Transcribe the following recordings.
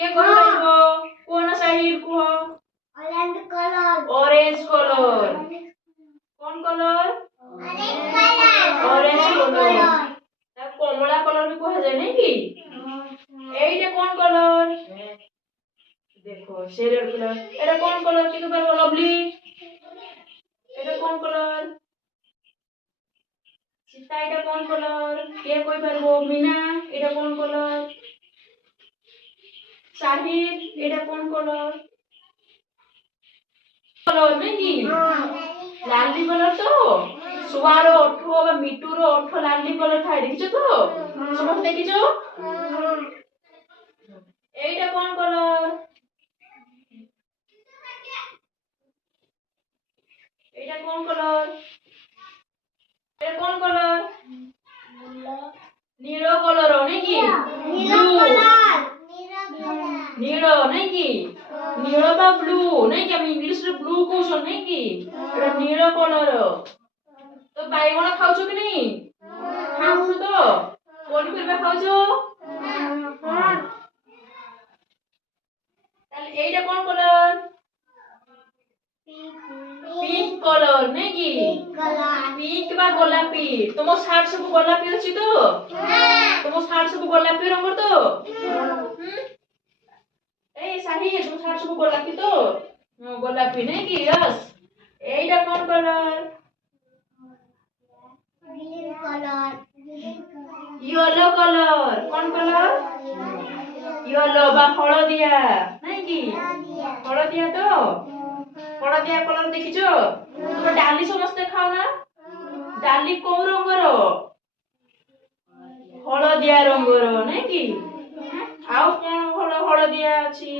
କିଏ କହିପାରିବ? କୁହ ନା ସାହିଲ କୁହ। Orange colour. Orange colour. कौन कलर? Orange colour. कमला कलर भी कह जाए नहीं कि एइटे कौन कलर? देखो शेड कलर। एटा कौन कलर की तो लवली? एटा कौन कलर? सीता एटा कौन कलर? के कोई परबो? मीना एटा कौन कलर? साहिल एटा कौन कलर? कलर नहीं कि लाली कलर तो सुवारो ओठो बा मिटुरो ओठो लाली कलर थाई देखिছো तो समझ देखिছো एटा कौन कलर? एटा कौन कलर? एटा कौन कलर? नीलो कलर नहीं कि नीलो नहीं कि नीलो बा ब्लू नहीं कि हम इंग्लिश रे ब्लू कहछो नहीं कि एटा नीलो कलर तो बाइगण खाउछो कि नहीं खाउछो तो कोन फिरबा खाउछो ताले एटा कौन कलर? पिंक कलर नहीं कि पिंक बा गोलापी तुम शार्ट सब गोलापी अछि तो तुम शार्ट सब गोलापी रंग तो ए साही तुम शार्ट सब गोलापी तो गोलापी नहीं कि यस एटा कौन colour? Green colour. Yellow colour कौन कलर? येलो बा हळदिया नहीं कि हळदिया तो हळदिया कलर देखिছো तुम डाली समस्ते खाओ ना डाली को रंगर हळदिया रंगर नहीं कि आउ कोन हळदिया अछि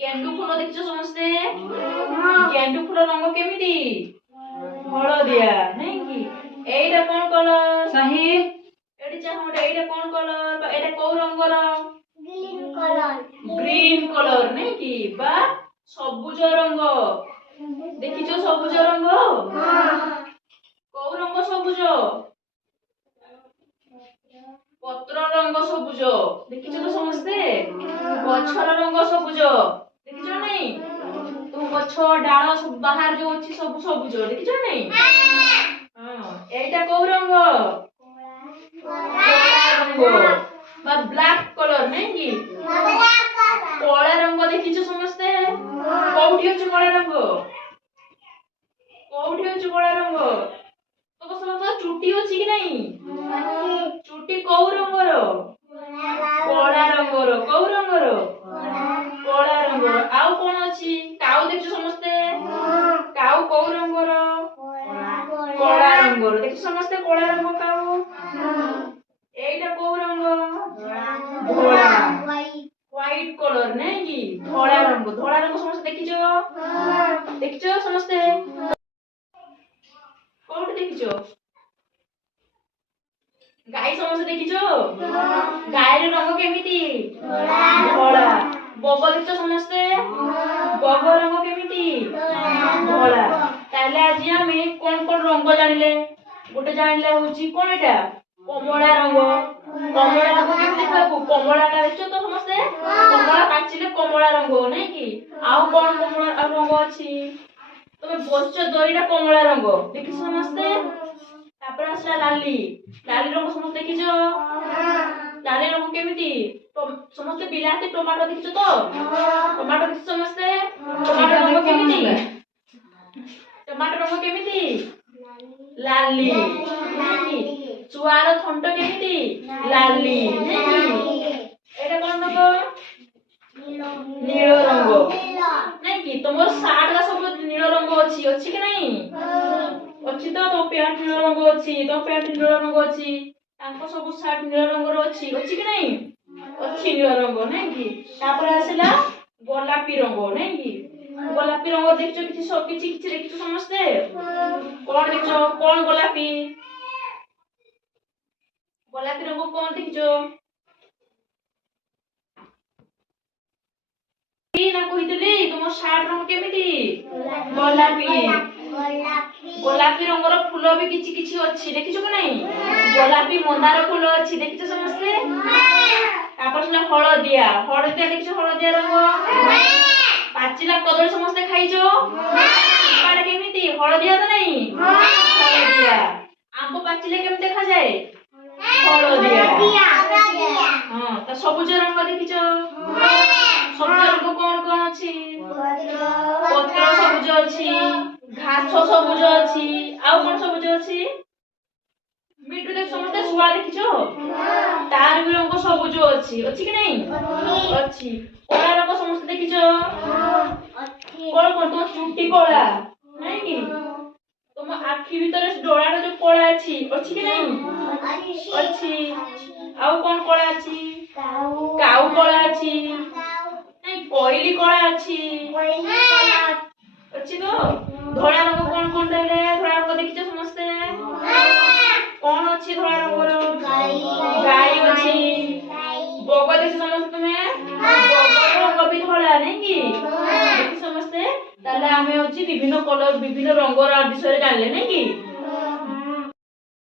गेंडू फूल देखिছো समस्ते गेंडू फूल रंग केमिति हळदिया नहीं कि एटा कोन कलर सही एटी चाहमटे एटा कोन कलर एटा को रंगर ग्रीन कलर। ग्रीन कलर नहीं कि बा सबुज रंग देखिছো सबुज रंग को रंग सबुज पत्र रंग सबुज देखिছো तो समस्ते गछर रंग सबुज देखिছো नहीं तो गछ डाल सब बाहर जो अछि सब सबुज देखिছো नहीं हां एटा को रंग रंग बा ब्लैक कलर नहीं कि कला रंग देखिছো समस्ते कोउठी अछि कला रंग कोउठी अछि कला रंग तो समस्त चुटी अछि कि नहीं चुटी को रंगर कला रंगर को रंगर कला रंगर आउ कोन अछि काउ देखिছো समस्ते काउ को रंगर कला रंगर देखिছো समस्ते कला रंग काउ एटा को रंग धोला व्हाइट कलर नहीं कि धोला रंग समस्ते देखिছো समस्ते कोउठी देखिছো गाय समस्ते देखिছো गाय रे रंग केमिति धोला बग देखिছো समस्ते बग रंग केमिति धोला ताले आज हमें कोन कोन रंग जानिले गोटे जानिले होची कोन एटा कमला रंग केमिति देखबो कमला देखिছো तो समस्ते कमला काचिले कमला रंग नहीं कि आउ कोन कमला रंग अछि तमे बच्चा दईटा कमला रंग देखिছো समस्ते तापर आसला लाली लाली रंग समस्ते देखिছো लाली रंग केमिति समस्ते बिलाती टमाटो देखिছো तो टमाटो देखिছো समस्ते टमाटो रंग केमिति टमाटो रंग केमिति लाली नहीं चुआर थंट केमिति लाली नहीं एटा कोन रंग नील रंग नहीं कि तुमर सार्ट का सब नील रंग अछि कि नहीं अछि तो पैंट नील रंग अछि तो पैंट नील रंग अछि तांको सब सार्ट नील रंग रो अछि कि नहीं अछि नील रंग नहीं कि तापर आसिला गोलापी रंग नहीं कि गोलापी रंग देखिছো किछि सब किछि देखिছো समस्ते कोन देखिছো कोन गोलापी रंग कोन देखिছো ना कहितली तुम शार्ट रंग केमिति गोलापी गोलापी रंगर फूल भी किछि किछि अछि देखिছো कि नहीं गोलापी मंदार फूल ଅଛି ଦେଖିଛ ସମସ୍ତେ? ତାପରେ ହେଲା ହଳଦିଆ ଦେଖିଛ ହଳଦିଆ ରଙ୍ଗ। ପାଚିଲା କଦଳୀ ସମସ୍ତେ ଖାଇଛ? ଚୋପାଟା କେମିତି ହଳଦିଆ ତ ନାଇଁ? ହଳଦିଆ। ଆମ୍ବ ପାଚିଲେ କେମିତି ଦେଖାଯାଏ? ହଳଦିଆ। ହଁ ତା ସବୁଜ ରଙ୍ଗ ଦେଖିଛ? ସବୁଜ ରଙ୍ଗ କଣ କଣ ଅଛି? ପତ୍ର ସବୁଜ ଅଛି, ଘାସ ସବୁଜ ଅଛି, ଆଉ କଣ ସବୁଜ ଅଛି? ମିଟୁ ଦେଖ ସମସ୍ତେ ଶୁଆ ଦେଖିଛ? ତାର ବି ରଙ୍ଗ ସବୁଜ ଅଛି କି ନାଇଁ? ଅଛି। କଳା ରଙ୍ଗ ସମସ୍ତେ ଦେଖିଛ? କଣ ତମ ଚୁଟି କଳା ନାଇଁ କି? ତମ ଆଖି ଭିତରେ ଡୋଳାଟା ଯୋଉ କଳା ଅଛି କି ନାଇଁ? ଅଛି। ଆଉ କଣ କଳା ଅଛି? କାଉ କଳା ଅଛି ନାଇଁ? କୋଇଲି କଳା ଅଛି ତ? ଧଳା ରଙ୍ଗ କଣ କଣ ଦେଲେ? ଧଳା ରଙ୍ଗ ଦେଖିଛ ସମସ୍ତେ? କଣ ଅଛି ଧଳା ରଙ୍ଗର? ଗାଈ ଅଛି। ବଗ ଦେଖିଛ ସମସ୍ତେ ତୁମେ? ବଗର ରଙ୍ଗ ବି ଧଳା ନାଇଁ କି? ଦେଖି ସମସ୍ତେ? ତାହେଲେ ଆମେ ହଉଛି ବିଭିନ୍ନ କଲର ବିଭିନ୍ନ ରଙ୍ଗର ବିଷୟରେ ଜାଣିଲେ ନାଇଁ କି?